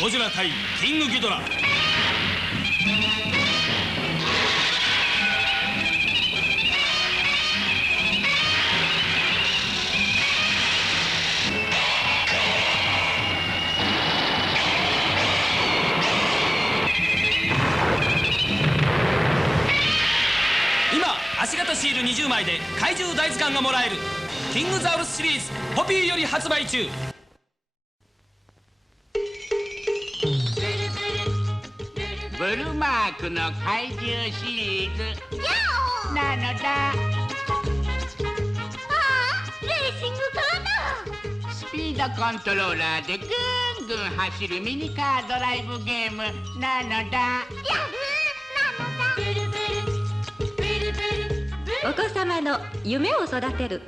ゴジラ対キングギドラ。足型シール20枚で怪獣大図鑑がもらえるキングザウルスシリーズポピーより発売中。ブルマークの怪獣シリーズなのだ。レーシングカーだ。スピードコントローラーでぐんぐん走るミニカードライブゲームなのだ。お子様の夢を育てる。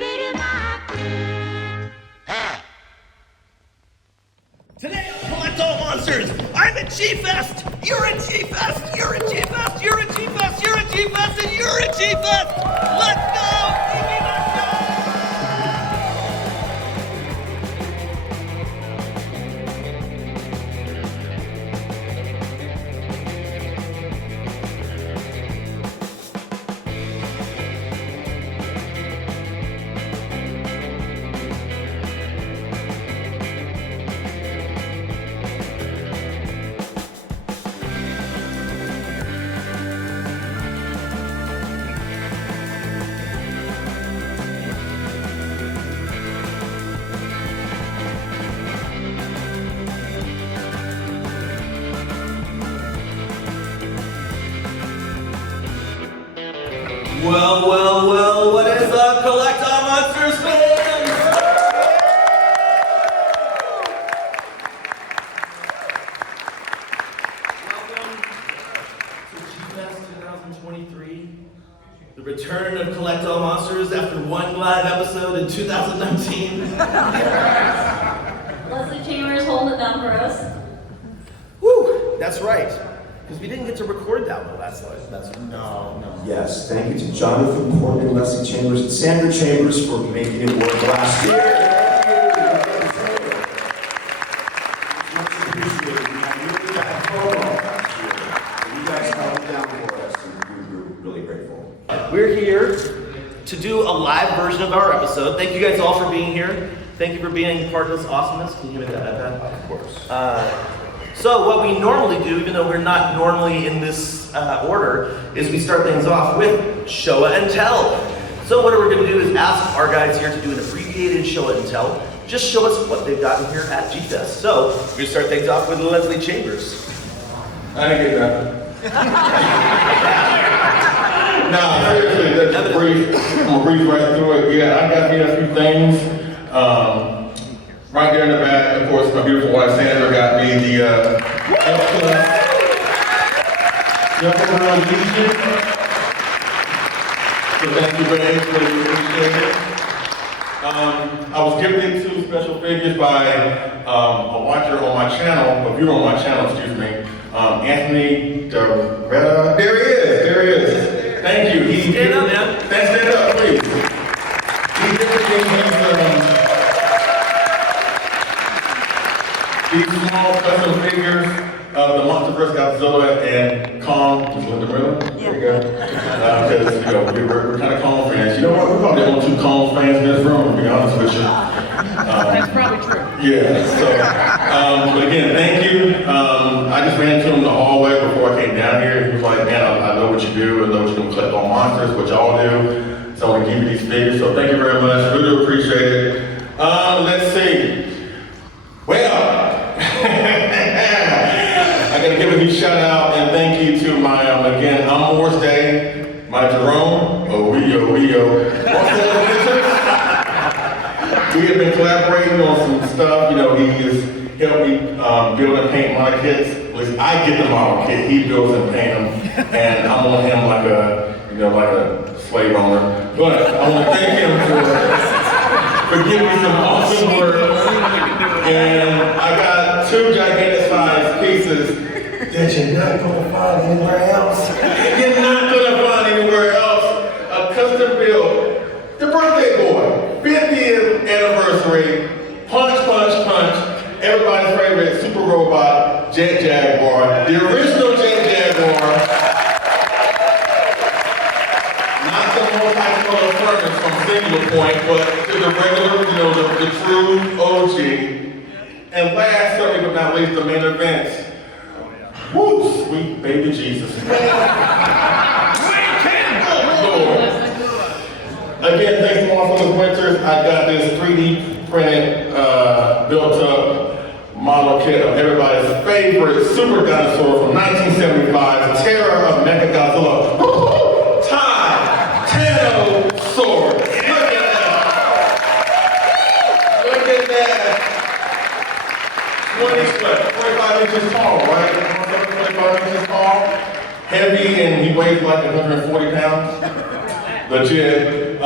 Today on Collect All Monsters, I'm at G-Fest! You're at G-Fest! You're at G-Fest! You're at G-Fest! You're at G-Fest! And you're at G-Fest! Let's go! Well, what is up, Collect All Monsters fans? Welcome to G-Fest 2023, the return of Collect All Monsters after one live episode in 2019. Leslie Chambers holding it down for us. Woo, that's right. Because we didn't get to record that one last night. No. Yes, thank you to Jonathan Portman, Leslie Chambers, and Sandra Chambers for making it work last year. Much appreciated. We had really bad promo last year. You guys held it down for us, and we were really grateful. We're here to do a live version of our episode. Thank you guys all for being here. Thank you for being part of this awesomeness. Can you give me that iPad? Of course. So what we normally do, even though we're not normally in this order, is we start things off with show and tell. So what we're going to do is ask our guys here to do an abbreviated show and tell. Just show us what they've gotten here at G-Fest. So we're going to start things off with Leslie Chambers. I didn't get that. No, seriously, that's brief. I'm gonna breeze right through it. Yeah, I got here a few things. Right there in the back, of course, my beautiful wife Sandra got me the Ruffin Legion. So thank you very much, really appreciate it. I was gifted 2 special figures by a watcher on my channel, a viewer on my channel, excuse me, Anthony Doretta. There he is. Thank you. Stand up, man. Stand up, please. He gifted me these small custom figures of the MonsterVerse Godzilla and Kong. Just Linda Miller. There you go. Because we're kind of Kong fans. You know what? We're probably the only 2 Kong fans in this room, to be honest with you. That's probably true. Yeah. So, but again, thank you. I just ran into him in the hallway before I came down here. He was like, "Man, I know what you do. I know what you do. Collect all monsters, which y'all do. So I want to give you these figures. So thank you very much. Really appreciate it. Let's see. Well." I gotta give a huge shout out and thank you to my, again, Morris Day, my Jerome, We have been collaborating on some stuff, he has helped me build and paint my kits. At least I get the model kit, he builds and paints them, and I'm on him like a slave owner. But I wanna thank him for giving me some awesome work. And I got 2 gigantic size pieces that you're not gonna find anywhere else. You're not gonna find anywhere else. A custom build, the birthday boy, 50th anniversary, punch, everybody's favorite super robot, singular point, but to the regular, you know, the true OG. And last, certainly but not least, the main event. Woo, sweet baby Jesus. Lord. Again, thanks to Marvelous Winters, I got this 3D printed, built up model kit of everybody's favorite super dinosaur from 1975, Terror of Mechagodzilla. Titanosaurus. Look at that. Look at that. 25 inches tall, right? 25 inches tall. Heavy, and he weighs like 140 pounds. Legit.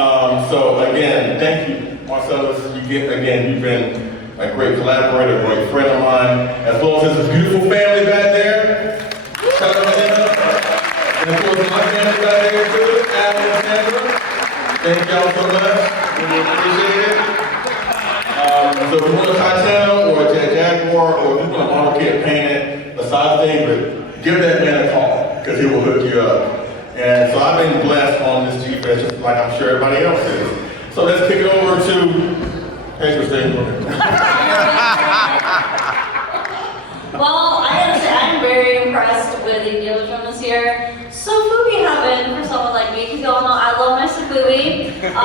So again, thank you, Marcellus. You've been a great collaborator, a great friend of mine, as well as his beautiful family back there. Shout out to them. And of course, my family back there too, Adam and Sandra. Thank y'all so much. Really appreciate it. So if you want a Titano or a Jaguar, or if you want a model kit painted besides David, give that man a call, because he will hook you up. And so I've been blessed on this G-Fest, just like I'm sure everybody else is. So let's kick it over to, hey Christine. Well, I gotta say, I'm very impressed with the deals from this year. So Fubi heaven for someone like me, because y'all know I love my Fubi. So it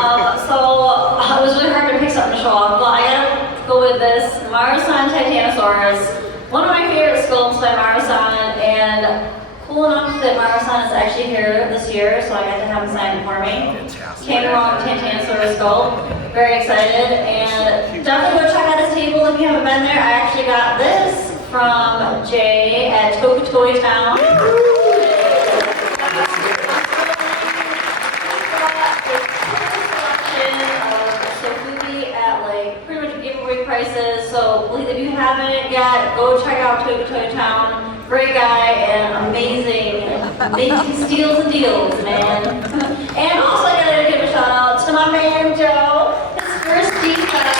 was really hard to pick something to show off. But I gotta go with this Marasan Titanosaurus. One of my favorite sculpts by Marasan, and cool enough that Marasan is actually here this year, so I got to have him sign it for me. Came along with Titanosaurus sculpt. Very excited, and definitely go check out this table if you haven't been there. I actually got this from Jay at Toy Town. At like pretty much giveaway prices. So if you haven't yet, go check out Toy Town. Great guy and amazing steals and deals, man. And also I gotta give a shout out to my man Joe. His first G-Fest.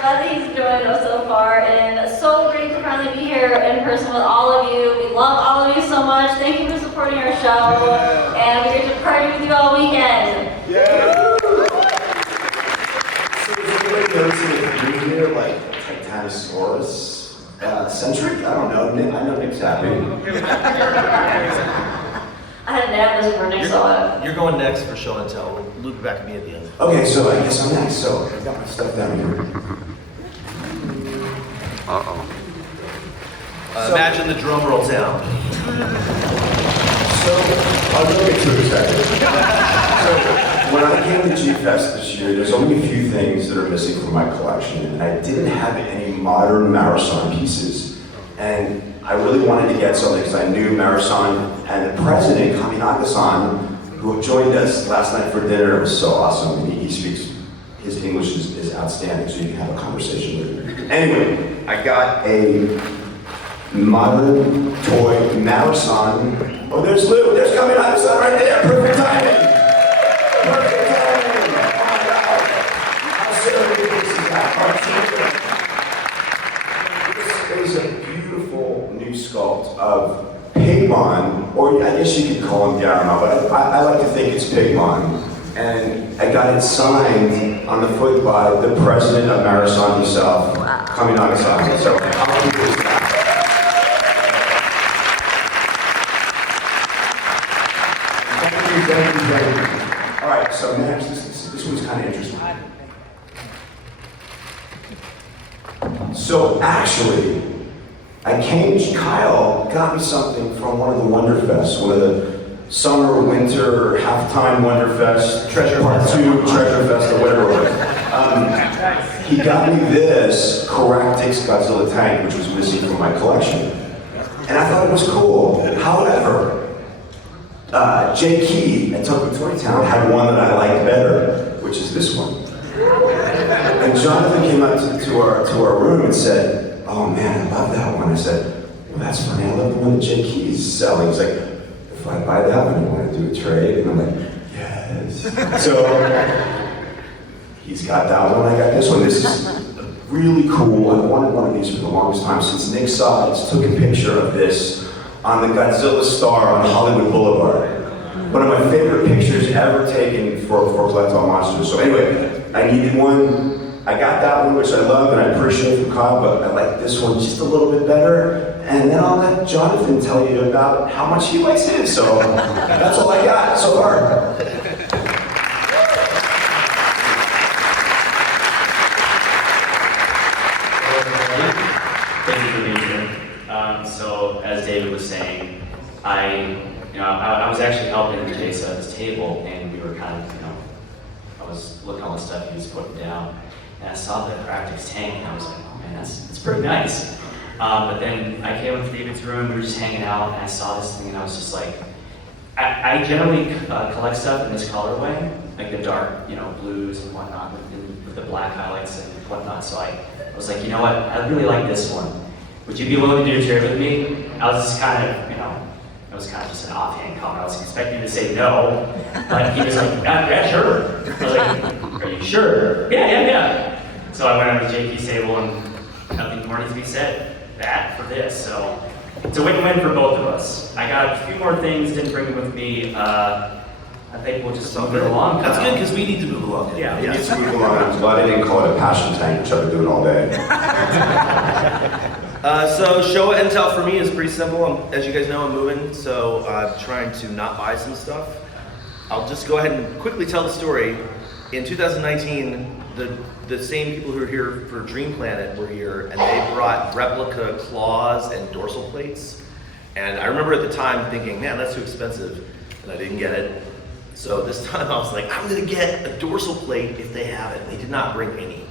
Glad that he's joined us so far, and so great to finally be here in person with all of you. We love all of you so much. Thank you for supporting our show, and we get to party with you all weekend. Yeah. So is anybody noticing a theme here, like Titanosaurus centric? I don't know. I know Nick's happy. I had to nab this for Nick saw it. You're going next for show and tell. We'll loop back at me at the end. Okay, so I guess I'm next. So I got my stuff down here. Imagine the drum roll sound. So I'll don't get too excited. So when I came to G-Fest this year, there's only a few things that are missing from my collection, and I didn't have any modern Marasan pieces. And I really wanted to get something because I knew Marasan and the president, Kaminaga-san, who joined us last night for dinner. It was so awesome. He speaks, his English is outstanding, so you can have a conversation with him. Anyway, I got a modern toy Marasan. Oh, there's Lou. There's Kaminaga-san right there. Perfect timing. Perfect timing. Oh my God. How silly this is that? This is a beautiful new sculpt of Pigmon, or I guess you could call him Garama, but I like to think it's Pigmon. And I got it signed on the foot by the president of Marasan himself, Kaminaga-san. So how cool is that? Thank you. All right, so next, this one's kind of interesting. So actually, Kyle got me something from one of the Wonderfests, one of the summer, winter, halftime Wonderfest, Treasure Part 2, Treasure Fest, or whatever it was. He got me this Coractix Godzilla tank, which was missing from my collection. And I thought it was cool. However, Jay Key at Toy Town had one that I liked better, which is this one. And Jonathan came up to our room and said, "Oh man, I love that one." I said, "Well, that's funny. I love the one that Jay Key's selling." He's like, "If I buy that one, you want to do a trade?" And I'm like, "Yes." So he's got that one. I got this one. This is really cool. I wanted one of these for the longest time since Nick Sides took a picture of this on the Godzilla star on Hollywood Boulevard. One of my favorite pictures ever taken for Collectible Monsters. So anyway, I needed one. I got that one, which I love and I appreciate from Kyle, but I like this one just a little bit better. And then I'll let Jonathan tell you about how much he likes his. So that's all I got so far. Thank you for being here. So as David was saying, I was actually helping Jason at his table, and we were kind of, I was looking at all the stuff he was putting down, and I saw the Practice tank, and I was like, oh man, that's pretty nice. But then I came into David's room, we were just hanging out, and I saw this thing, and I was just like, I generally collect stuff in this colorway, like the dark, blues and whatnot, with the black highlights and whatnot. So I was like, you know what, I really like this one. Would you be willing to do a trade with me? I was just kind of, it was kind of just an offhand comment. I was expecting to say no, but he was like, yeah, sure. I was like, are you sure? Yeah. So I went over to JP's table and nothing more needs to be said. That for this, so it's a win-win for both of us. I got a few more things, didn't bring them with me. I think we'll just move it along. That's good, because we need to move along. Yeah. It needs to move along. I'm glad I didn't call it a passion tank, which I've been doing all day. So Showa and Tell for me is pretty simple. As you guys know, I'm moving, so I'm trying to not buy some stuff. I'll just go ahead and quickly tell the story. In 2019, the same people who were here for Dream Planet were here, and they brought replica claws and dorsal plates. And I remember at the time thinking, man, that's too expensive, and I didn't get it. So this time I was like, I'm gonna get a dorsal plate if they have it. They did not bring any.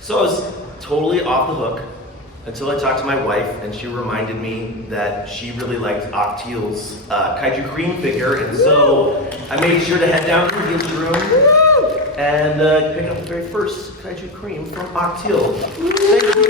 So I was totally off the hook until I talked to my wife, and she reminded me that she really liked Octeel's Kaiju Cream figure, and so I made sure to head down to the gift room and pick up the very first Kaiju Cream from Octeel. Thank you.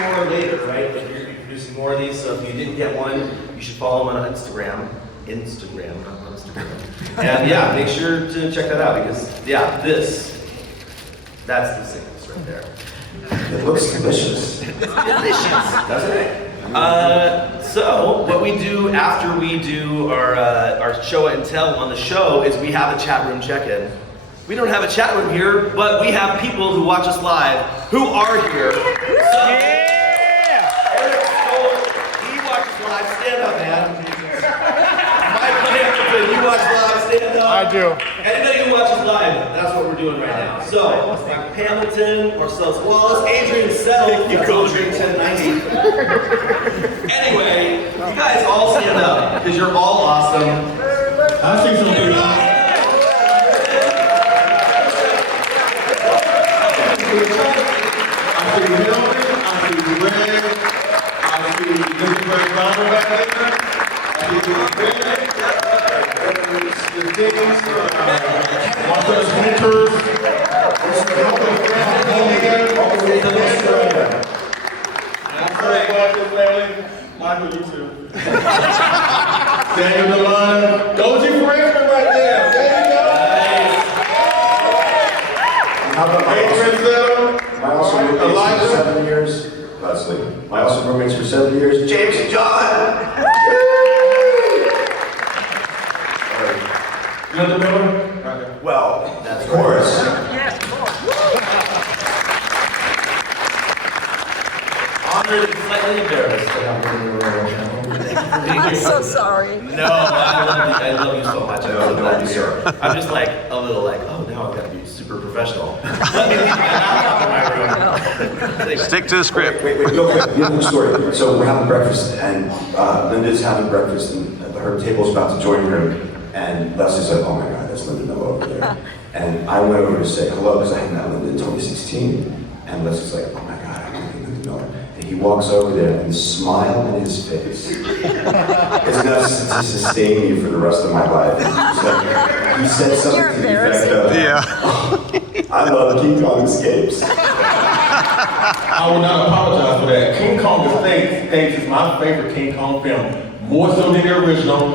More later, right? Like you're producing more of these, so if you didn't get one, you should follow them on Instagram, not on Instagram. And yeah, make sure to check that out because that's the sickness right there. It looks delicious. Delicious, doesn't it? So what we do after we do our show and tell on the show is we have a chat room check-in. We don't have a chat room here, but we have people who watch us live who are here. So, Eric Stoll, he watches live. Stand up, man. Michael Hamilton, you watch live. Stand up. I do. Anybody who watches live, that's what we're doing right now. So, Michael Hamilton, Marcellus Wallace, Adrian Settle, you go drink 1090. Anyway, you guys all stand up because you're all awesome. I see something. I see Hilton, I see Red, I see Gingerbread Robert back there, I see Red, the Dickens, Marcus Winters, Michael, you too. Daniel Delano, Doji Franklin right there. There you go. How about my also roommates for 7 years? Leslie. My also roommates for 7 years, James and John. You know the building? Right there. Well, that's of course. Honored and slightly embarrassed that I'm in the room. I'm so sorry. No, I love you so much. I'm so glad you're here. I'm just like a little like, oh, now I've got to be super professional. Let me leave my laptop in my room. Stick to the script. Wait, real quick, the other story. So we're having breakfast, and Linda's having breakfast, and her table's about to join her, and Leslie's like, oh my God, that's Linda Noah over there. And I went over to say hello, because I hadn't met Linda in 2016, and Leslie's like, oh my God, I can't think Linda Noah. And he walks over there, and the smile on his face is enough to sustain me for the rest of my life. He said something to the effect of, I love King Kong Escapes. I will not apologize for that. King Kong Escapes is my favorite King Kong film. more so than the original.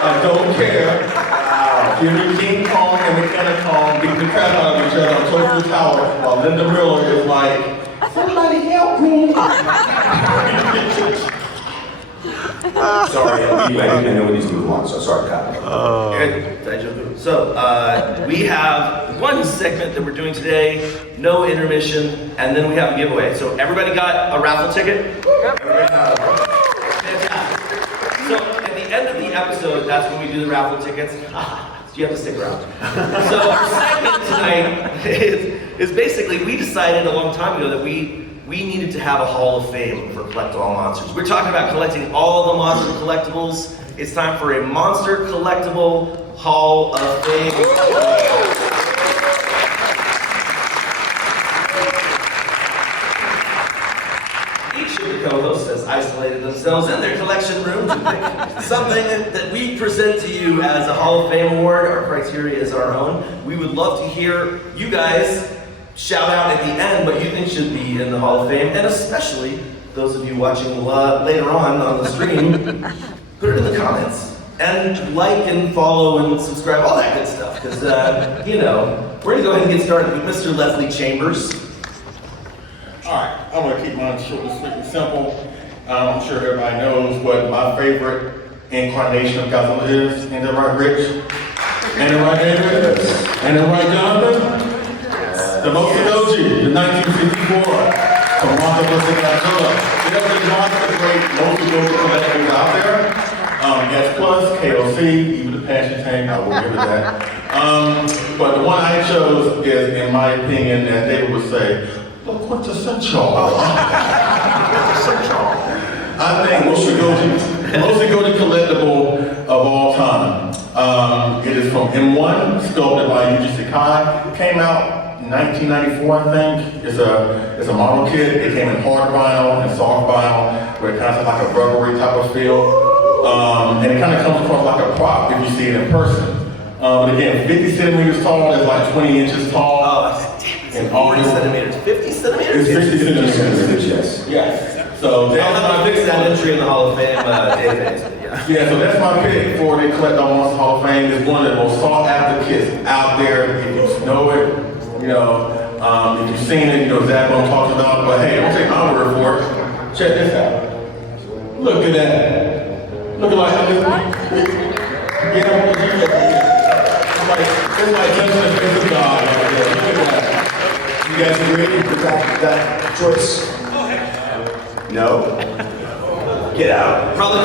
I don't care. Give me King Kong and Mechanic Kong beating the crap out of each other on Tokyo Tower while Linda Miller is like, somebody help me. Sorry, I know we need to move on, so sorry, Kyle. So, we have one segment that we're doing today, no intermission, and then we have a giveaway. So everybody got a raffle ticket? Fantastic. So at the end of the episode, that's when we do the raffle tickets. So you have to stick around. So our segment tonight is basically, we decided a long time ago that we needed to have a Hall of Fame for Collect All Monsters. We're talking about collecting all the monster collectibles. It's time for a Monster Collectible Hall of Fame. Each of the co-hosts has isolated themselves in their collection room to pick something that we present to you as a Hall of Fame award. Our criteria is our own. We would love to hear you guys shout out at the end what you think should be in the Hall of Fame, and especially those of you watching later on the stream, put it in the comments. And like and follow and subscribe, all that good stuff, because, you know, we're going to go ahead and get started with Mr. Leslie Chambers. All right, I'm going to keep mine short and sweet and simple. I'm sure everybody knows what my favorite incarnation of Godzilla is. Ain't that right, Rich? Ain't that right, David? Ain't that right, Jonathan? The Motodoji, the 1954 Toronto vs. Godzilla. There's a lot of great Motodoji collectibles out there. S Plus, KOC, even the Passion Tank, I will give it that. But the one I chose is, in my opinion, as David would say, the quintessential. I think most Motodoji collectible of all time. It is from M1, sculpted by Yuji Sakai. It came out 1994, I think. It's a model kit. It came in hard vinyl and soft vinyl, where it kind of has like a rubbery type of feel. And it kind of comes across like a prop if you see it in person. But again, 50 centimeters tall, that's like 20 inches tall. Oh, and 40 centimeters. 50 centimeters? It's 50 centimeters, yes. Yes. So that's I'll fix that entry in the Hall of Fame database. Yeah, so that's my pick for the Collect All Monsters Hall of Fame. It's one of the most sought after kits out there. If you know it, you know, if you've seen it, you know exactly what I'm talking about. But hey, don't take my word for it. Check this out. Look at that. Look like it's like touching the face of God right there. Look at that. You guys agree with that choice? No? Get out. Probably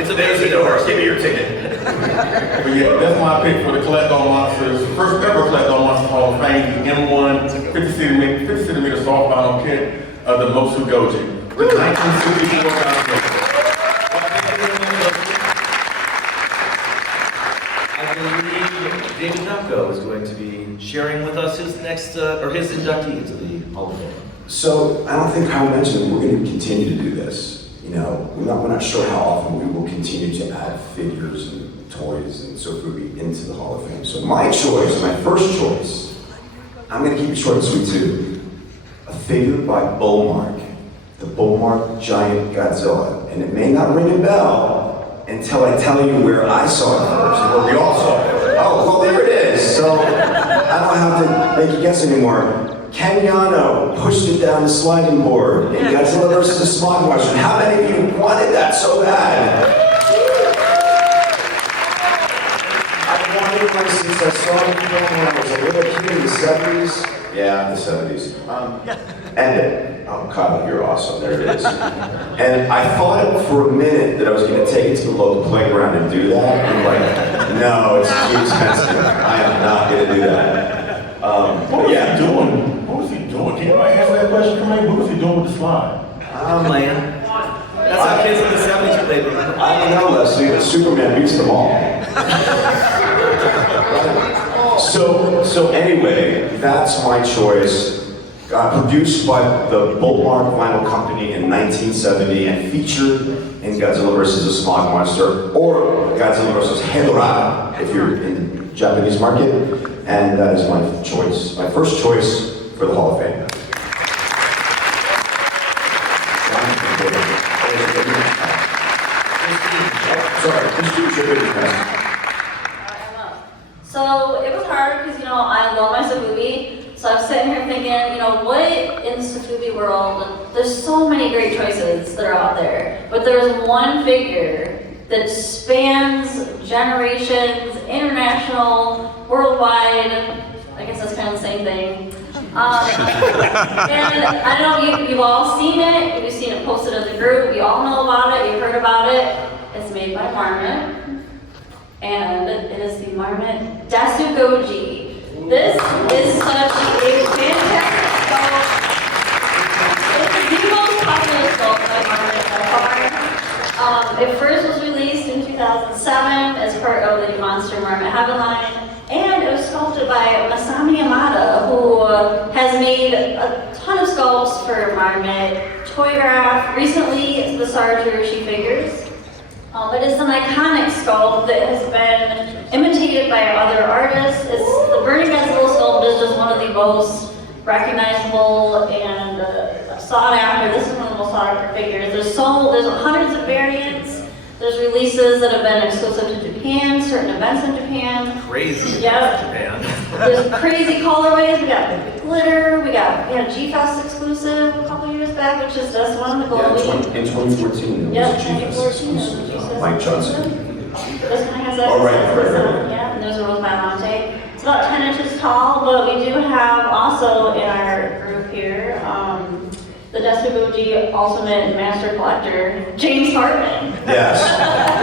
it's a basic door. Give me your ticket. But yeah, that's my pick for the Collect All Monsters. First ever Collect All Monsters Hall of Fame, the M1 50 centimeter soft vinyl kit of the Motodoji. The 1964 Godzilla. I believe David Nupko is going to be sharing with us his next, or his inductee into the Hall of Fame. So, I don't think Kyle mentioned we're going to continue to do this. You know, we're not sure how often we will continue to add figures and toys and so forth into the Hall of Fame. So my choice, my first choice, I'm going to keep it short and sweet too. A figure by Bullmark. The Bullmark Giant Godzilla. And it may not ring a bell until I tell you where I saw it first, and where we all saw it. Oh, well, there it is. So I don't have to make you guess anymore. Kenyano pushed it down the sliding board in Godzilla vs. the Smog Monster. How many of you wanted that so bad? I've wanted one since I saw the film when I was a little kid in the 70s. Yeah, the 70s. End it. Oh, Kyle, you're awesome. There it is. And I thought for a minute that I was going to take it to the local playground and do that. And I'm like, no, it's too expensive. I am not going to do that. What was he doing? What was he doing? Can anybody answer that question for me? What was he doing with the slide? I'm playing. That's how kids in the 70s played. I don't know, Leslie, but Superman beats them all. So anyway, that's my choice. Produced by the Bullmark Vinyl Company in 1970 and featured in Godzilla vs. the Smog Monster, or Godzilla vs. Hedorah, if you're in the Japanese market. And that is my choice, my first choice for the Hall of Fame. Sorry, just do trivia test. So it was hard because, I love my Safubi. So I'm sitting here thinking, what in the Safubi world, there's so many great choices that are out there. But there's one figure that spans generations, international, worldwide. I guess that's kind of the same thing. And I know you've all seen it. You've seen it posted in the group. We all know about it. You've heard about it. It's made by Marmot. And it is the Marmot Dasugoji. This is such a fantastic sculpt. It's the most popular sculpt by Marmot so far. It first was released in 2007 as part of the Monster Marmot Heaven line. And it was sculpted by Masami Yamada, who has made a ton of sculpts for Marmot, Toygraph, recently the Sarge figures. But it's an iconic sculpt that has been imitated by other artists. The Burning Vegetable sculpt is just one of the most recognizable and sought after. This is one of the most sought after figures. There's hundreds of variants. There's releases that have been exclusive to Japan, certain events in Japan. Crazy. Yep. Japan. There's crazy colorways. We got glitter. We had a G-Fest exclusive a couple years back, which is just one of the Yeah, glowy. in 2014, it was a G-Fest. 2014. Mike Johnson. This one has that. Oh, right. Yeah, and there's a Rose Biomonte. It's about 10 inches tall, but we do have also in our group here, the Dasugoji Ultimate Master Collector, James Hartman. Yes.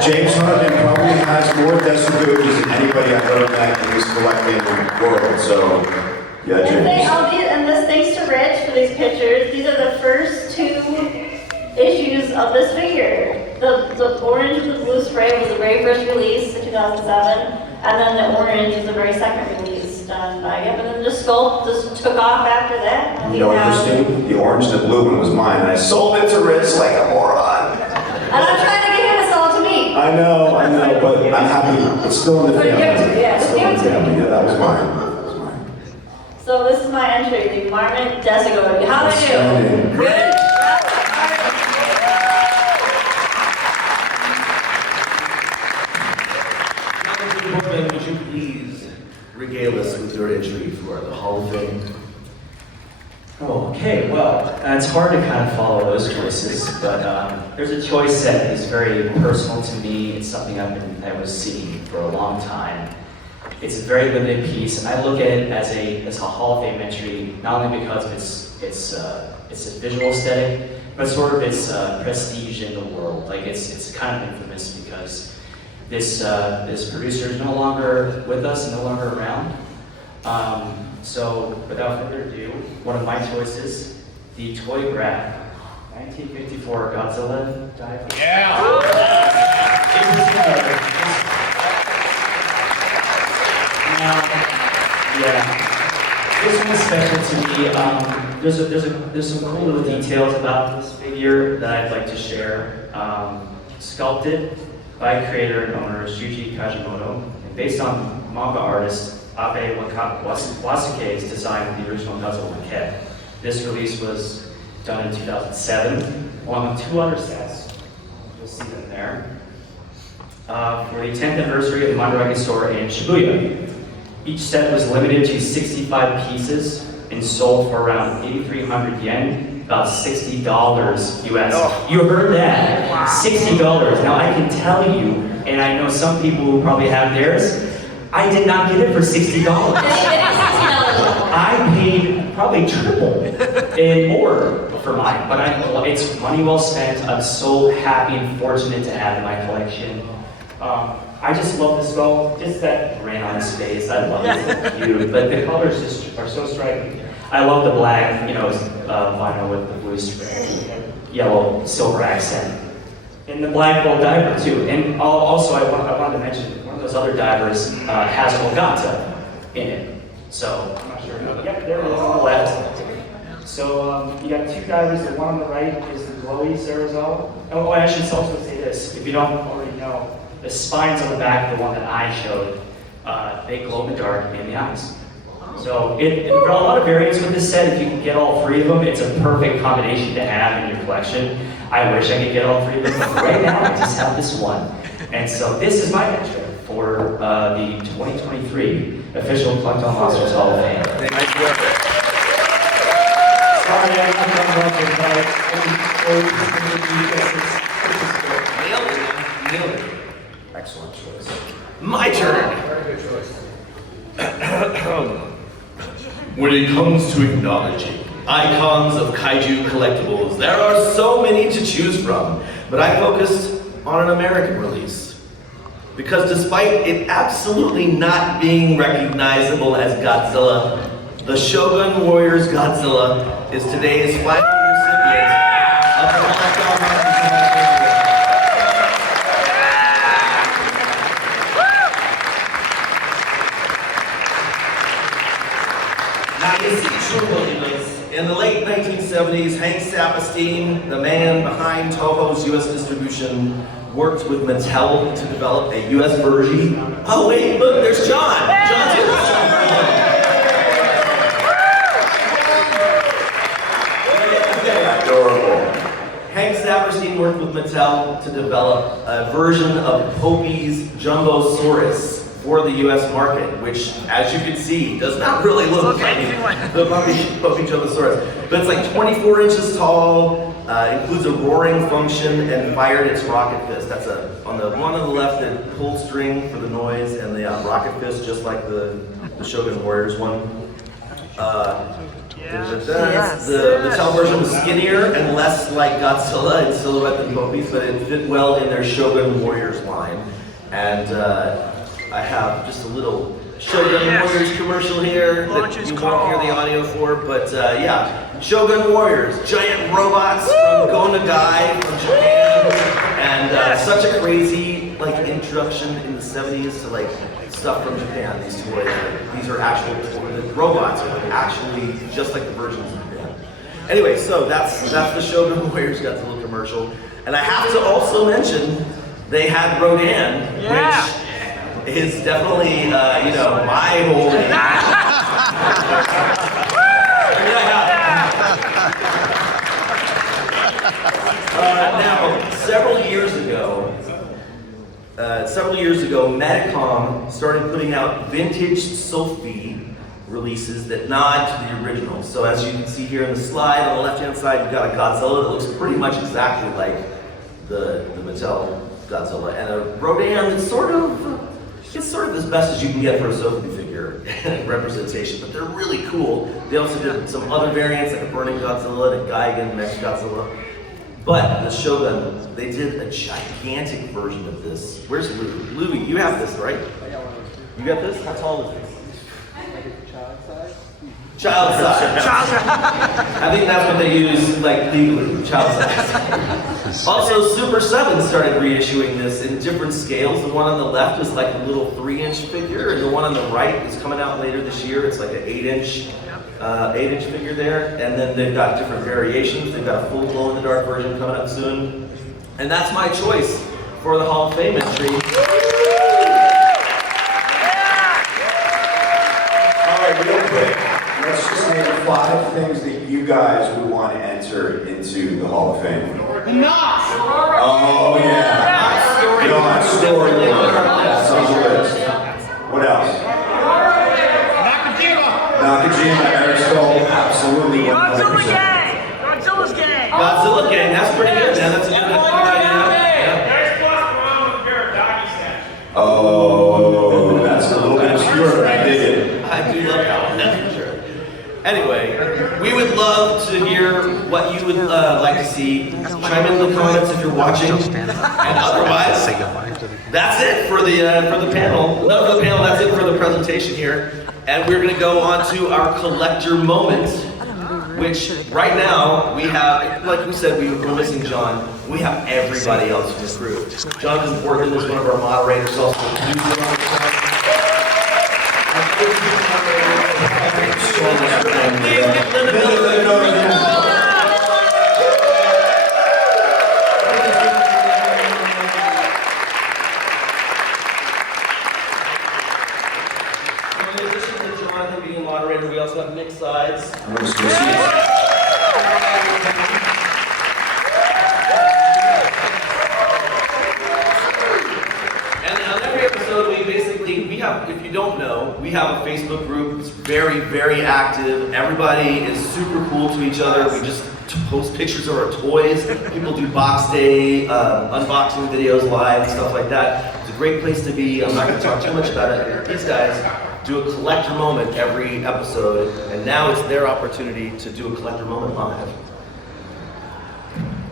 James Hartman probably has more Desugojis than anybody I've ever met in this collecting world. So, yeah, James. And this thanks to Rich for these pictures. These are the first 2 issues of this figure. The orange with the blue spray was the very first release in 2007, and then the orange is the very second release done by Gabe. And then the sculpt just took off after that. And Christine, the orange and the blue one was mine, and I sold it to Rich like a moron. And I'm trying to get him to sell it to me. I know, but I'm happy. It's still in the family. Yeah, It's still in the family. Yeah, that was mine. So this is my entry, the Marmot Dasugoji. How did I do? Good. Would you please regale us with your entry for the Hall of Fame? Okay, well, it's hard to kind of follow those choices, but there's a choice that is very personal to me. It's something I was seeking for a long time. It's a very limited piece, and I look at it as a Hall of Fame entry, not only because of its a visual aesthetic, but sort of its prestige in the world. Like it's kind of infamous because this producer is no longer with us, no longer around. So without further ado, one of my choices, the Toygraph 1954 Godzilla dive. Yeah! This one's special to me. There's some cool little details about this figure that I'd like to share. Sculpted by creator and owner Shuji Kajimoto, and based on manga artist Abe Wasuke's design of the original Godzilla maquette. This release was done in 2007, along with 2 other sets. You'll see them there. For the 10th anniversary of the Mandarake store in Shibuya. Each set was limited to 65 pieces and sold for around 8,300 yen, about $60 US. Oh. You heard that? Wow. $60. Now I can tell you, and I know some people who probably have theirs, I did not get it for $60. I paid probably triple and more for mine, but it's money well spent. I'm so happy and fortunate to have in my collection. I just love the skull, just that grin on his face. I love it, it's so cute. But the colors just are so striking. I love the black, vinyl with the blue stripe, yellow silver accent, and the black gold diver too. And also, I wanted to mention one of those other divers has Ogata in it. So I'm not sure. Yep, there it is on the left. So you got 2 divers. The one on the right is the glowy Sarazawa. Oh, I should also say this. If you don't already know, the spines on the back, the one that I showed, they glow in the dark in the eyes. So for a lot of variants with this set, if you can get all 3 of them, it's a perfect combination to have in your collection. I wish I could get all 3 of them, but right now I just have this one. And so this is my picture for the 2023 official Collectible Monsters Hall of Fame. Nice work. Sorry, I'm not Nailed it. Excellent choice. My turn. Very good choice. When it comes to acknowledging icons of kaiju collectibles, there are so many to choose from, but I focused on an American release. Because despite it absolutely not being recognizable as Godzilla, the Shogun Warriors Godzilla is today's final recipient of the Collectible Monsters Hall of Fame. Now you see true believers. In the late 1970s, Hank Saperstein, the man behind Toho's US distribution, worked with Mattel to develop a US version. Oh wait, look, there's John. John's here. Adorable. Hank Saperstein worked with Mattel to develop a version of Popey's Jumbosaurus for the US market, which, as you can see, does not really look like the Popey Jumbosaurus. But it's like 24 inches tall, includes a roaring function, and fired its rocket fist. That's on the one on the left, the pull string for the noise, and the rocket fist, just like the Shogun Warriors one. The Mattel version was skinnier and less like Godzilla in silhouette than Popey's, but it fit well in their Shogun Warriors line. And I have just a little Shogun Warriors commercial here that you won't hear the audio for, but yeah, Shogun Warriors, giant robots from Go Nagai from Japan, and such a crazy like introduction in the 70s to like stuff from Japan. These toys, these are actual the robots are like actually just like the versions in Japan. Anyway, so that's the Shogun Warriors Godzilla commercial, and I have to also mention they had Rodan, which is definitely, you know, my whole now, several years ago, Medicom started putting out vintage Sophie releases that nod to the original. So as you can see here in the slide, on the left-hand side, you've got a Godzilla that looks pretty much exactly like the Mattel Godzilla, and a Rodan that's sort of as best as you can get for a Sophie figure representation, but they're really cool. They also did some other variants like a Burning Godzilla and a Gigan Mecha Godzilla. But the Shogun, they did a gigantic version of this. Where's Louie? Louie, you have this, right? You got this? How tall is this? Child size. I think that's what they use, like, legally, child size. Also, Super 7 started reissuing this in different scales. The one on the left is like a little 3-inch figure, and the one on the right is coming out later this year. It's like an 8-inch figure there. And then they've got different variations. They've got a full glow-in-the-dark version coming up soon. And that's my choice for the Hall of Fame entry. All right, real quick. Let's just name 5 things that you guys would want to enter into the Hall of Fame. The Knots! Oh, yeah. Knots, story. That's on the list. What else? Nakajima, Eric Stoll, absolutely 100%. Godzilla's gang! Godzilla Gang, that's pretty good, man. That's a good idea. There's plus one with your doggy statue. Oh, that's a little bit obscure, but I dig it. I do love that one, that's for sure. Anyway, we would love to hear what you would like to see. Chime in the comments if you're watching. And otherwise, that's it for the panel. Not for the panel, that's it for the presentation here. And we're going to go on to our collector moment, which right now we have, like we said, we're missing John. We have everybody else in this group. John is working as one of our moderators, also producer on the side. In addition to John being a moderator, we also have Nick Sides. have, if you don't know, we have a Facebook group. It's very, very active. Everybody is super cool to each other. We just post pictures of our toys. People do box day, unboxing videos live, and stuff like that. It's a great place to be. I'm not going to talk too much about it. These guys do a collector moment every episode, and now it's their opportunity to do a collector moment live.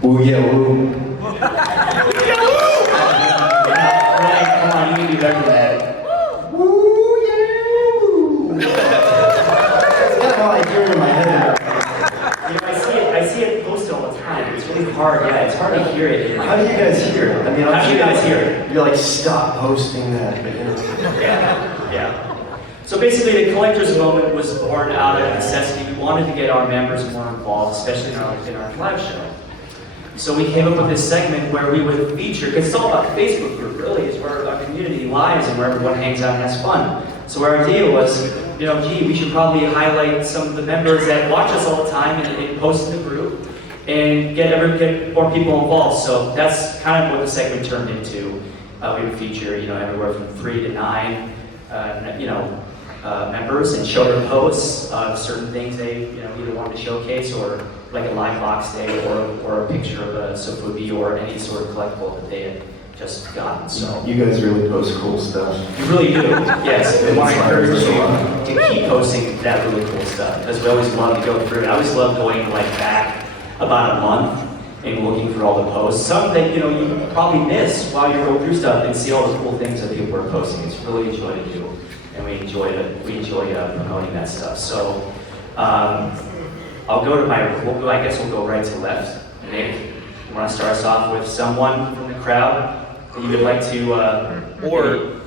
Ooh, yeah, woo. Come on, you can do better than that. Woo, yeah, woo. That's kind of how I hear it in my head. You know, I see it posted all the time. It's really hard. Yeah, it's hard to hear it. How do you guys hear it? I mean, how do you guys hear it? You're like, stop posting that. Yeah. So basically, the collector's moment was born out of necessity. We wanted to get our members more involved, especially in our live show. So we came up with this segment where we would feature, because it's all about the Facebook group, really. It's where our community lives and where everyone hangs out and has fun. So our idea was, you know, gee, we should probably highlight some of the members that watch us all the time and post in the group and get more people involved. So that's kind of what the segment turned into. We would feature, you know, everywhere from 3 to 9, members and show their posts of certain things they, you know, either wanted to showcase or like a live box day or a picture of a sofubi or any sort of collectible that they had just gotten. So you guys really post cool stuff. You really do. Yes, we want to encourage you to keep posting that really cool stuff because we always love to go through it. I always love going like back about a month and looking through all the posts. Some that you probably miss while you're going through stuff and see all the cool things that people are posting. It's really a joy to do, and we enjoy promoting that stuff. So I'll go to I guess we'll go right to left. Nick, you want to start us off with someone from the crowd that you would like to, or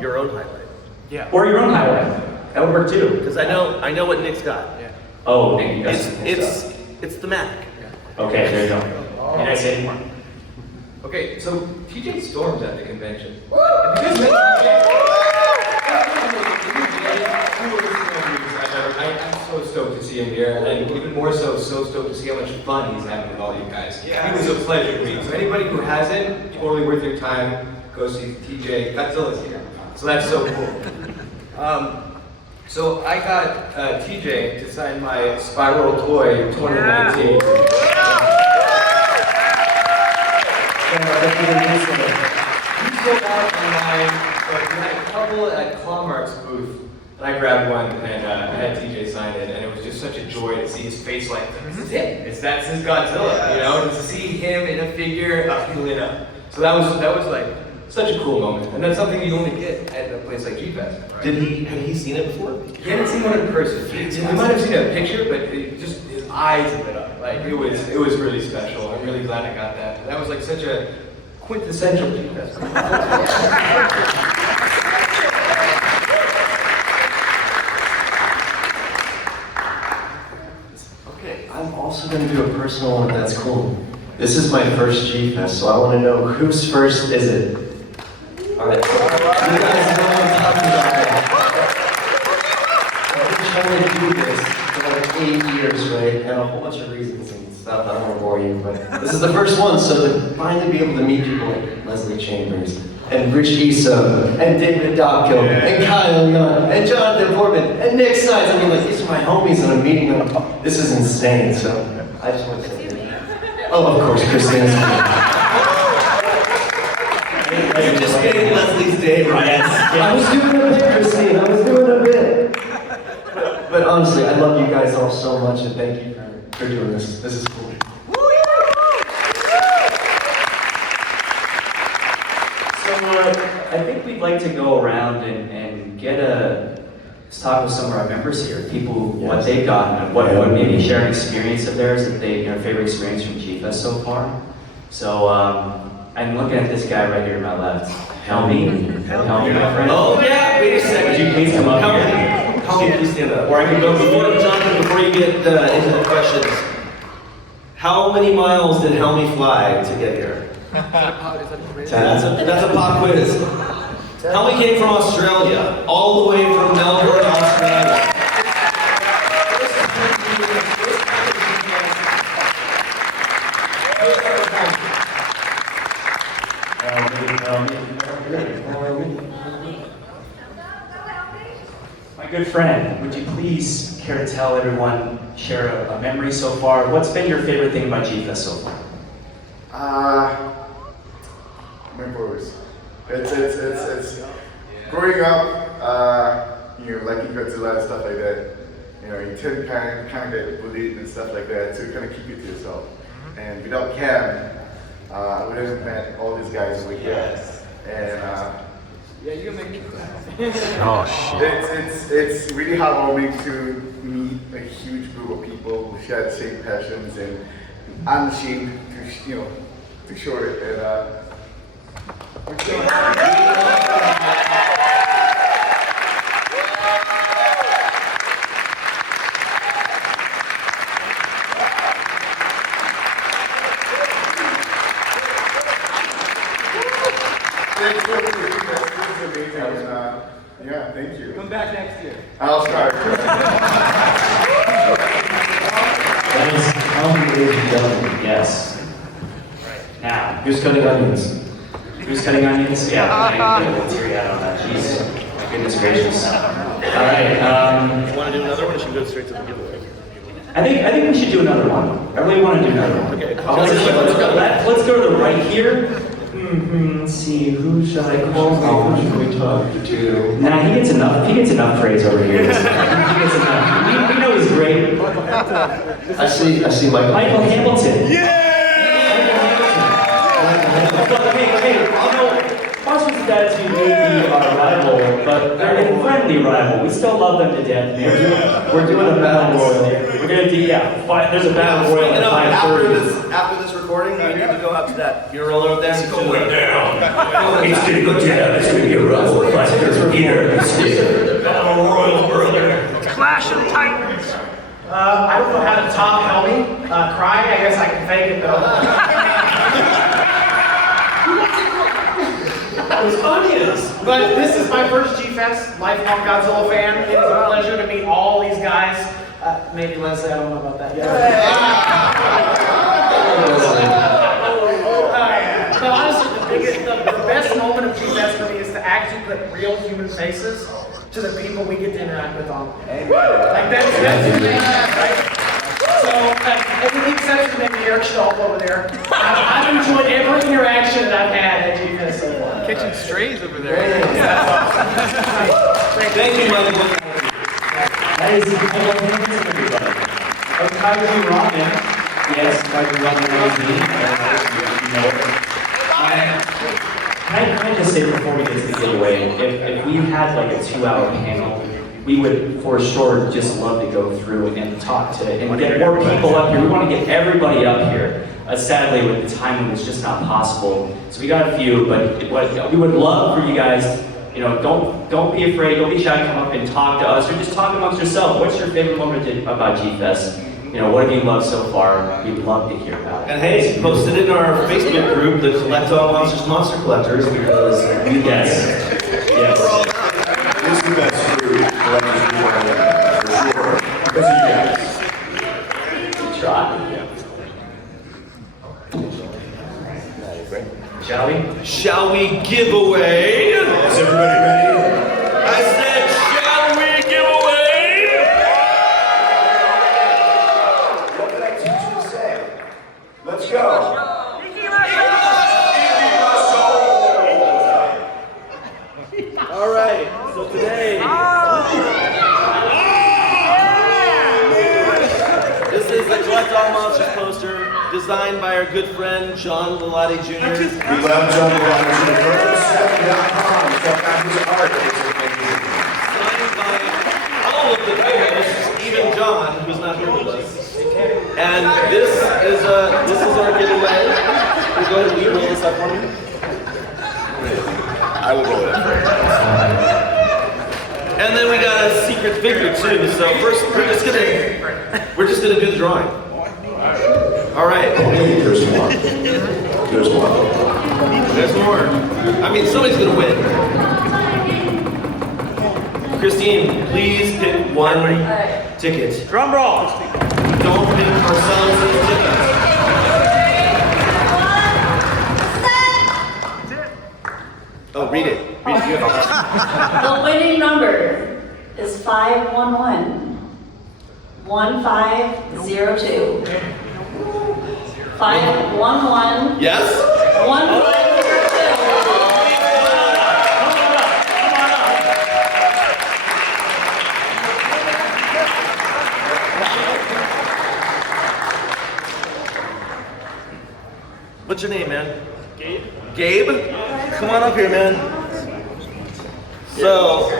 your own highlight. Yeah. Or your own highlight. That would work too. Because I know what Nick's got. Yeah. Oh, Nick, you got it's the Mac. Okay, there you go. Can I say any more? Okay, so TJ storms at the convention. I'm so stoked to see him here, and even more so stoked to see how much fun he's having with all you guys. Yeah. It was a pleasure to meet. So anybody who hasn't, totally worth your time, go see TJ. Godzilla's here. So that's so cool. So I got TJ to sign my Spiral Toy 2019. You sold out online, but we had a couple at Clawmark's booth. And I grabbed one and I had TJ sign it, and it was just such a joy to see his face like, this is him. That's his Godzilla, you know? And to see him in a figure, he lit up. So that was like such a cool moment, and that's something you only get at a place like G-Fest. Right? Had he seen it before? He hadn't seen one in person. He might have seen a picture, but his eyes lit up. Like it was really special. I'm really glad I got that. That was like such a quintessential G-Fest. I'm also going to do a personal one that's cool. This is my first G-Fest, so I want to know whose first is it? Alright, you guys know what I'm talking about. I've been trying to do this for like 8 years, right? And a whole bunch of reasons and stuff, I don't want to bore you, but this is the first one, so to finally be able to meet people like Leslie Chambers, and Rich Issa, and David Dobko, and Kyle Young, and Jonathan Foreman, and Nick Sides. I mean, like, these are my homies, and I'm meeting them. This is insane, so I just want to say thank you. Oh, of course, Christina's here. You just made Leslie's day, right? I was doing a bit, Christine, I was doing a bit. But honestly, I love you guys all so much, and thank you for doing this. This is cool. I think we'd like to go around and let's talk with some of our members here, people, what they've gotten, what maybe share an experience of theirs, that favorite experience from G-Fest so far. So I'm looking at this guy right here to my left, Helmy, my friend. Oh yeah, wait a second. Would you please come up here? Helmy, please stand up. Or I can go Jonathan, before you get into the questions, how many miles did Helmy fly to get here? That's a pop quiz. Helmy came from Australia, all the way from Melbourne, Australia. My good friend, would you please care to tell everyone, share a memory so far? What's been your favorite thing about G-Fest so far? Memories. It's growing up, you know, liking Godzilla and stuff like that. You know, you tend to kind of get bullied and stuff like that, so you kind of keep it to yourself. And without Cam, I would have met all these guys over here. And yeah, you can make it. Oh shit. It's really heartwarming to meet a huge group of people who share the same passions and unashamed to, you know, to show it. And we're so happy. Thanks for the this is amazing. Yeah, thank you. Come back next year. I'll start. That is unbelievable. Yes. Right. Now, who's cutting onions? Who's cutting onions? Yeah, we'll tear you out on that. Jeez. My goodness gracious. All right. You want to do another one, or should we go straight to the giveaway? I think we should do another one. I really want to do another one. Okay. Let's go to the right here. Let's see, who shall I call? Who should we talk to? Nah, he gets enough praise over here. He gets enough. We know he's great. I see Michael Hamilton. Yeah! Hey, although sponsors of Gratitude may be our rival, but they're a friendly rival. We still love them to death. We're doing a battle royal. We're gonna do, there's a battle royal at 5:30. After this recording, we need to go out to that mural over there. It's going down. It's gonna go down. It's gonna be a ruffle. Battle Royal brother. Clash of Titans. I don't know how to top Helmy crying. I guess I can fake it though. Those onions. But this is my first G-Fest, lifelong Godzilla fan. It is a pleasure to meet all these guys. Maybe Leslie, I don't know about that yet. But honestly, the best moment of G-Fest for me is to actually put real human faces to the people we get to interact with on. Like that's right? So, with the exception of maybe Eric Stahl over there, I've enjoyed every interaction that I've had at G-Fest so far. Kitchen strays over there. Thank you, Michael. That is Michael Hamilton, everybody. Of Kaiju Ramen. Yes, Kaiju Ramen magazine. Can I just say before we get to the giveaway, if we had like a 2-hour panel, we would for sure just love to go through and talk to and get more people up here. We want to get everybody up here. Sadly, with the timing, it's just not possible. So we got a few, but we would love for you guys. You know, don't be afraid, don't be shy to come up and talk to us, or just talk amongst yourself. What's your favorite moment about G-Fest? You know, what have you loved so far? We'd love to hear about it. And hey, posted in our Facebook group, the Collect All Monsters Monster Collectors, because yes. It's the best group collectors we want for sure. Because of you guys. Good try. Shall we give away? Is everybody ready? I said, shall we give away? What did I teach you to say? Let's go. All right, so today, this is the Collect All Monsters poster designed by our good friend John Lalati Jr. We love John Lalati Jr. Check out his art. Signed by all of the co-hosts, even John, who's not here with us. And this is our giveaway. Will you go ahead and roll this up for me? I will roll it up. And then we got a secret figure too. So first, we're just gonna do the drawing. All right. There's more. There's more. There's more. I mean, somebody's gonna win. Christine, please pick one ticket. Drum roll. Don't pick Marcelo's ticket. Oh, read it. Read it. The winning number is 511 1502. 511 Yes? 1502. What's your name, man? Gabe. Gabe? Come on up here, man. So,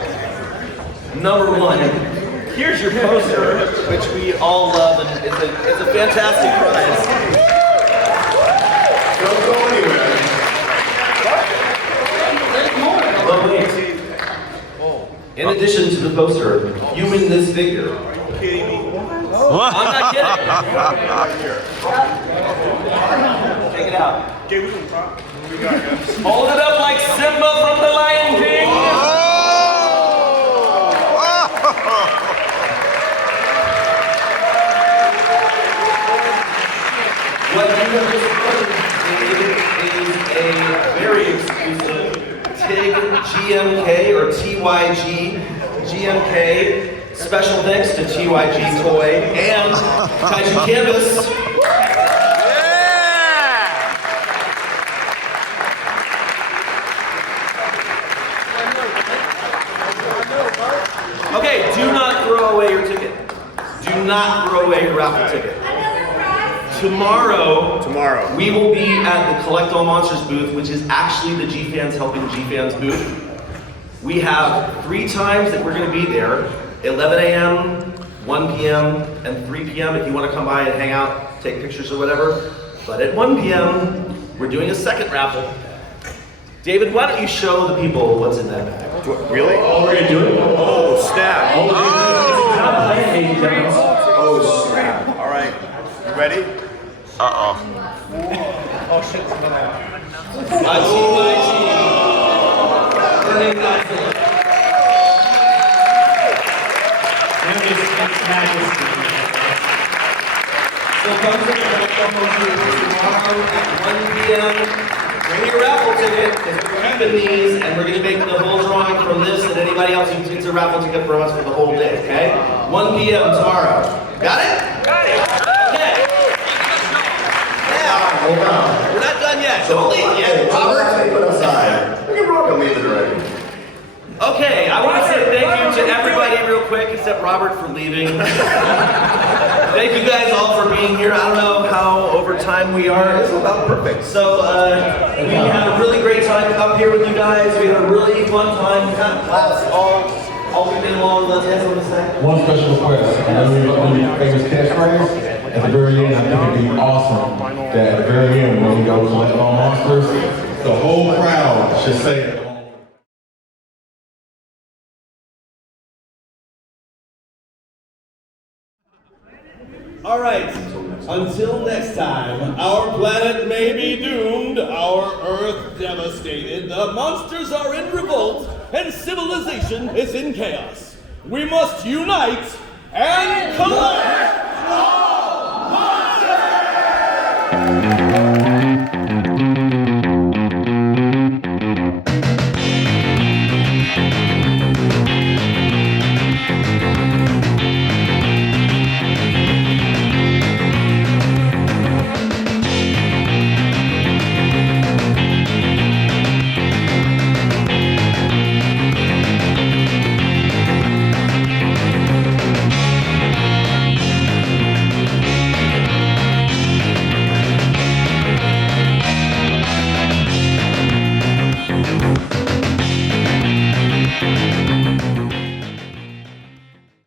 number one, here's your poster, which we all love, and it's a fantastic prize. Don't go anywhere. But wait. In addition to the poster, you win this figure. I'm not kidding. Check it out. Hold it up like Simba from the Lion King. What you have just is a very exclusive TYG GMK or TYG GMK. Special thanks to TYG Toy and KaijuCanvas. Okay, do not throw away your ticket. Do not throw away your raffle ticket. Tomorrow, we will be at the Collectible Monsters booth, which is actually the G-Fans Helping G-Fans booth. We have 3 times that we're going to be there, 11 a.m., 1 p.m., and 3 p.m. if you want to come by and hang out, take pictures or whatever. But at 1 p.m., we're doing a second raffle. David, why don't you show the people what's in that bag? Really? Oh, we're gonna do it? Oh, snap. Oh, Oh, snap. All right. You ready? Uh-oh. Oh shit, it's another So come to tomorrow at 1 p.m. Bring your raffle ticket, because we're keeping these, and we're going to make the whole drawing from this and anybody else who gets a raffle ticket from us for the whole day, okay? 1 p.m. tomorrow. Got it? Got it! Okay. Yeah. Hold on. We're not done yet. Don't leave yet. Robert? Take it aside. We can rock and leave it already. Okay, I want to say thank you to everybody real quick, except Robert for leaving. Thank you guys all for being here. I don't know how over time we are. It's about perfect. So we had a really great time up here with you guys. We had a really fun time. We had claps all weekend long. Let's have something to say. One special request. I know you're going to be famous catchphrase. At the very end, I think it'd be awesome that at the very end, when we go collect all monsters, the whole crowd should say it. All right, until next time, our planet may be doomed, our Earth devastated, the monsters are in revolt, and civilization is in chaos. We must unite and collect all monsters!